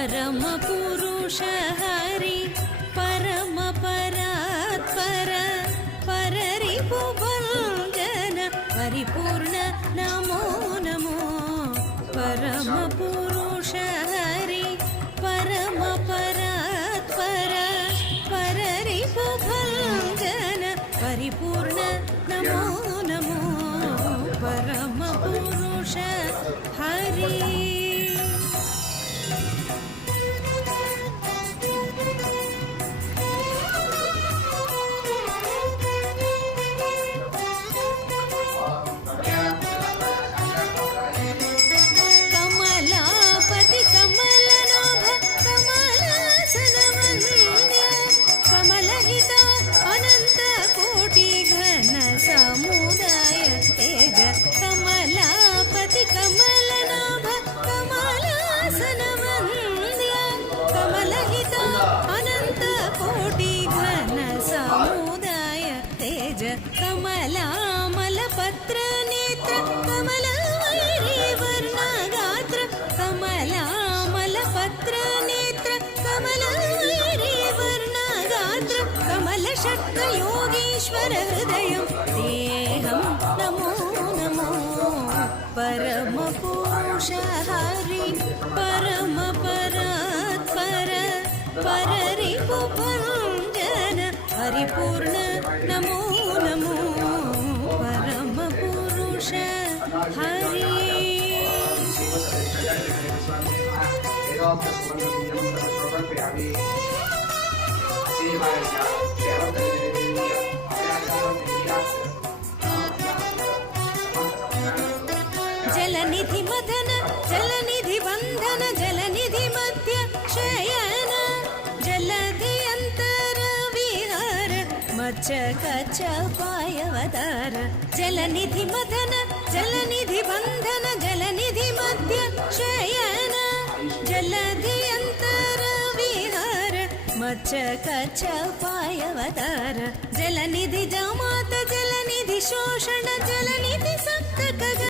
परम पुरुष हरि परम परात्पर पररिपुभञ्जन परिपूर्ण नमो नमो परम पुरुष हरि परम परात्पर पररिपुभञ्जन परिपूर्ण नमो नमो परम पुरुष हरि। समुदाय तेज कमलापति कमलनाभ कमलासन वन्द्य कमलहित अनंत कोटि घन समुदाय तेज कमलामल पत्र नेत्र कमलवैरी वर्णगात्र कमलामल पत्र नेत्र कमलवैरी वर्णगात्र कमल षट्क योगीश्वर हृदयं देहं नमो नमो परम पुरुष हरि परम परात्पर पररिपुभञ्जन परिपूर्ण नमो नमो परम पुरुष हरि। जलनिधि मदन जलनिधि बंधन जलनिधि मध्य शयन जलधि अंतर विहार मच्छ कच्छ पायवतार जलनिधि मदन जलनिधि बंधन जलनिधि मध्य शयन जलधि अंतर विहार मच्छ कच्छ पायवतार जलनिधि जामात जलनिधि शोषण जलनिधि सप्तक